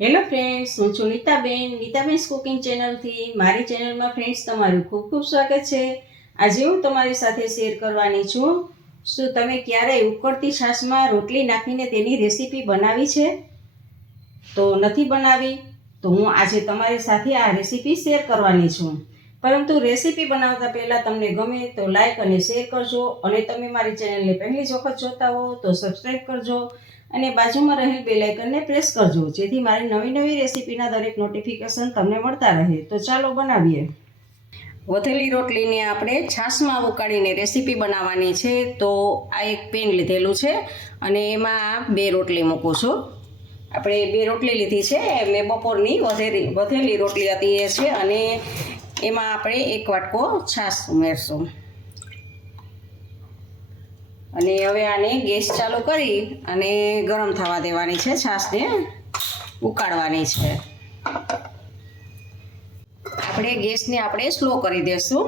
Hello friends હું છું Nitaben. નીતાબેન્સ cooking ચેનલથી મારી ચેનલમાં ફ્રેન્ડ્સ તમારું ખૂબ ખૂબ સ્વાગત છે. આજે હું તમારી સાથે શેર કરવાની છું, શું તમે ક્યારેય ઉકળતી છાશમાં રોટલી નાખીને તેની રેસીપી બનાવી છે? તો નથી બનાવી, તો હું આજે તમારી સાથે આ રેસીપી શેર કરવાની છું. પરંતુ રેસીપી બનાવતા પહેલાં તમને ગમે તો લાઇક અને શેર કરજો અને તમે મારી ચેનલને પહેલી જ વખત જોતા હો તો સબસ્ક્રાઈબ કરજો. અને બાજુમાં રહેલ બેલ આઇકનને પ્રેસ કરજો, જેથી મારી નવી નવી રેસીપીના દરેક નોટિફિકેશન તમને મળતા રહે. તો ચાલો બનાવીએ. વધેલી રોટલીને આપણે છાશમાં ઉકાળીને રેસીપી બનાવવાની છે, તો આ એક પેન લીધેલું છે અને એમાં બે રોટલી મૂકું છું. આપણે બે રોટલી લીધી છે, મેં બપોરની વધેલી વધેલી રોટલી હતી એ છે અને એમાં આપણે એક વાટકો છાશ ઉમેરશું. અને હવે આને ગેસ ચાલુ કરી અને ગરમ થવા દેવાની છે છાશને ઉકાળવાની છે. આપણે ગેસને આપણે સ્લો કરી દેશું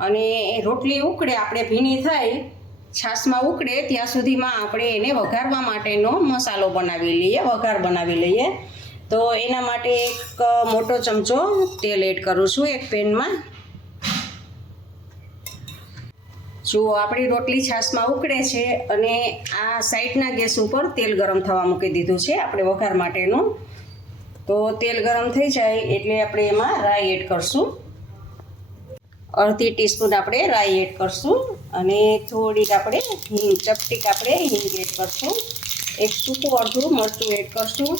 અને એ રોટલી ઉકળે, આપણે ભીની થાય, છાશમાં ઉકળે, ત્યાં સુધીમાં આપણે એને વઘારવા માટેનો મસાલો બનાવી લઈએ, વઘાર બનાવી લઈએ. તો એના માટે એક મોટો ચમચો તેલ એડ કરું છું, એક પેનમાં. જુઓ આપણી રોટલી છાશમાં ઉકળે છે અને આ સાઈડના ગેસ ઉપર તેલ ગરમ થવા મૂકી દીધું છે આપણે વઘાર માટેનું. તો તેલ ગરમ થઈ જાય એટલે આપણે એમાં રાઈ એડ કરશું. અડધી ટીસ્પૂન આપણે રાઈ એડ કરશું અને થોડીક આપણે હિંગ ચપટીક આપણે હિંગ એડ કરશું. એક સૂકું અડધું મરચું એડ કરશું.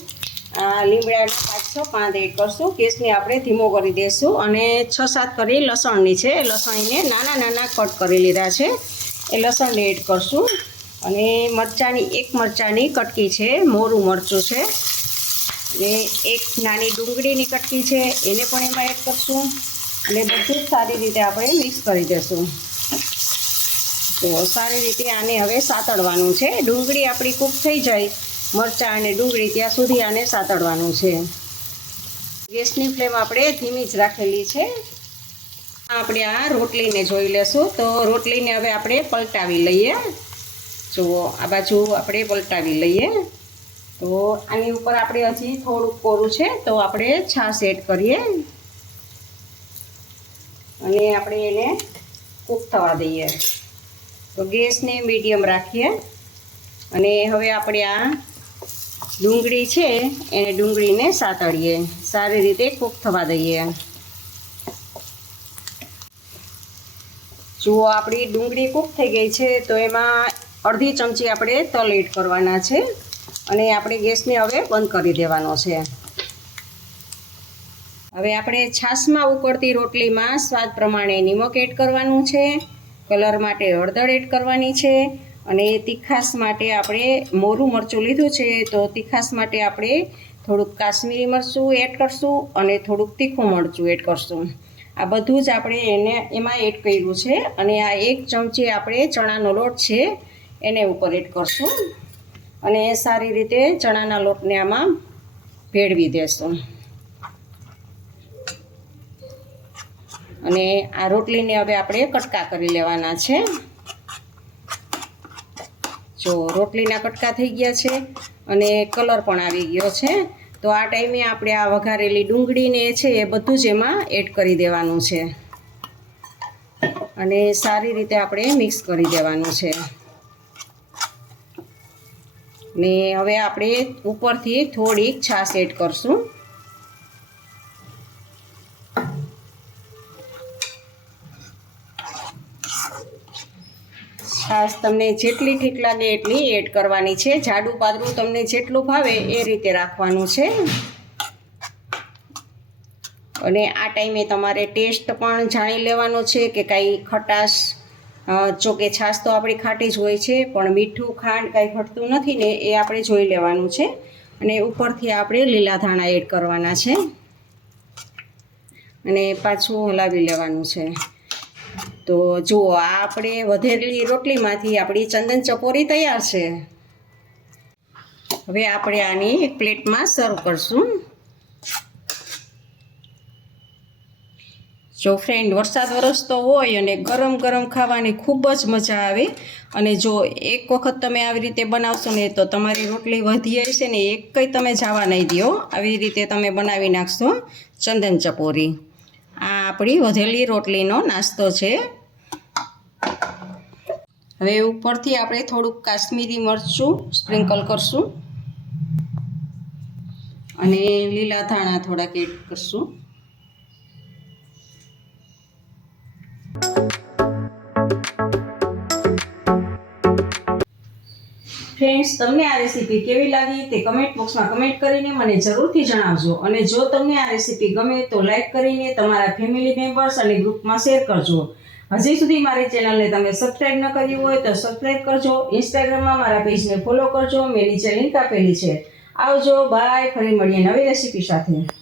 લીમડાના પાંચ છ પાંદ એડ કરશું કેસની આપણે ધીમો કરી દઈશું અને છ સાત કરી લસણની છે. લસણને નાના નાના કટ કરી લીધા છે. એ લસણને એડ કરશું. અને મરચાંની એક મરચાંની કટકી છે, મોરું મરચું છે. ને એક નાની ડુંગળીની કટકી છે, એને પણ એમાં એડ કરશું. અને બધું જ સારી રીતે આપણે મિક્સ કરી દઈશું તો સારી રીતે આને હવે સાતડવાનું છે. ડુંગળી આપણી કૂક થઈ જાય. મરચાં અને ડુંગળી ત્યાં સુધી આને સાતડવાનું છે. ગેસની ફ્લેમ આપણે ધીમી જ રાખેલી છે. આપણે આ રોટલીને જોઈ લેશું. તો રોટલીને હવે આપણે પલટાવી લઈએ. જુઓ, આ બાજુ આપણે પલટાવી લઈએ. તો આની ઉપર આપણે હજી થોડુંક કોરું છે, તો આપણે છાશ એડ કરીએ. અને આપણે એને કૂક થવા દઈએ. તો ગેસને મીડિયમ રાખીએ. અને હવે આપણે આ ડુંગળી છે, એને ડુંગળીને સાતળીએ. સારી રીતે કૂક થવા દઈએ. જુઓ, આપણી ડુંગળી કૂક થઈ ગઈ છે, તો એમાં અડધી ચમચી આપણે તલ એડ કરવાના છે અને આપણે ગેસને હવે બંધ કરી દેવાનો છે. હવે આપણે છાશમાં ઉકળતી રોટલીમાં સ્વાદ પ્રમાણે નિમક એડ કરવાનું છે, કલર માટે હળદર એડ કરવાની છે અને તીખાસ માટે આપણે મોરું મરચું લીધું છે, તો તીખાસ માટે આપણે થોડુંક કાશ્મીરી મરચું એડ કરશું અને થોડુંક તીખું મરચું એડ કરશું. આ બધું જ આપણે એને એમાં એડ કર્યું છે અને આ એક ચમચી આપણે ચણાનો લોટ છે, એને ઉપર એડ કરશું. અને સારી રીતે ચણાના લોટને આમાં ભેળવી દેશું. અને આ રોટલીને હવે આપણે કટકા કરી લેવાના છે. જો રોટલીના કટકા થઈ ગયા છે અને કલર પણ આવી ગયો છે, તો આ ટાઈમે આપણે આ વઘારેલી ડુંગળીને છે એ બધું જ એમાં એડ કરી દેવાનું છે. અને સારી રીતે આપણે મિક્સ કરી દેવાનું છે. ને હવે આપણે ઉપરથી થોડીક છાશ એડ કરશું. છાશ તમને જેટલી ઠીક લાગે એટલી એડ કરવાની છે. જાડું પાતળું તમને જેટલું ભાવે એ રીતે રાખવાનું છે. અને આ ટાઈમે તમારે ટેસ્ટ પણ જાણી લેવાનો છે કે કાંઈ ખટાશ જોકે છાશ તો આપણી ખાટી જ હોય છે, પણ મીઠું, ખાંડ કાંઈ ઘટતું નથી ને એ આપણે જોઈ લેવાનું છે. અને ઉપરથી આપણે લીલા ધાણા એડ કરવાના છે. અને પાછું હલાવી લેવાનું છે. તો જુઓ આ આપણે વધેલી રોટલીમાંથી આપણી ચંદન ચકોરી તૈયાર છે. હવે આપણે આની એક પ્લેટમાં સર્વ કરશું. જો ફ્રેન્ડ વરસાદ વરસતો હોય અને ગરમ ગરમ ખાવાની ખૂબ જ મજા આવે અને જો એક વખત તમે આવી રીતે બનાવશો ને તો તમારી રોટલી વધી હશે ને, એક કંઈ તમે જવા નહીં દો. આવી રીતે તમે બનાવી નાખશો ચંદન ચપોરી. આપણી વધેલી રોટલીનો નાસ્તો છે. હવે ઉપરથી આપણે થોડુંક કાશ્મીરી મરચું સ્પ્રિંકલ કરશું. અને લીલા ધાણા થોડાક એડ કરશું. ફ્રેન્ડ્સ તમને આ રેસીપી કેવી લાગી તે કમેન્ટ બોક્સમાં કમેન્ટ કરીને મને જરૂરથી જણાવજો. અને જો તમને આ રેસીપી ગમે તો લાઇક કરીને તમારા ફેમિલી મેમ્બર્સ અને ગ્રુપમાં શેર કરજો. હજી સુધી મારી ચેનલને તમે સબસ્ક્રાઈબ ન કરી હોય તો સબસ્ક્રાઈબ કરજો. ઇન્સ્ટાગ્રામમાં મારા પેજને ફોલો કરજો. મેં નીચે લિંક આપેલી છે. આવજો. બાય ફરી મળીએ નવી રેસીપી સાથે.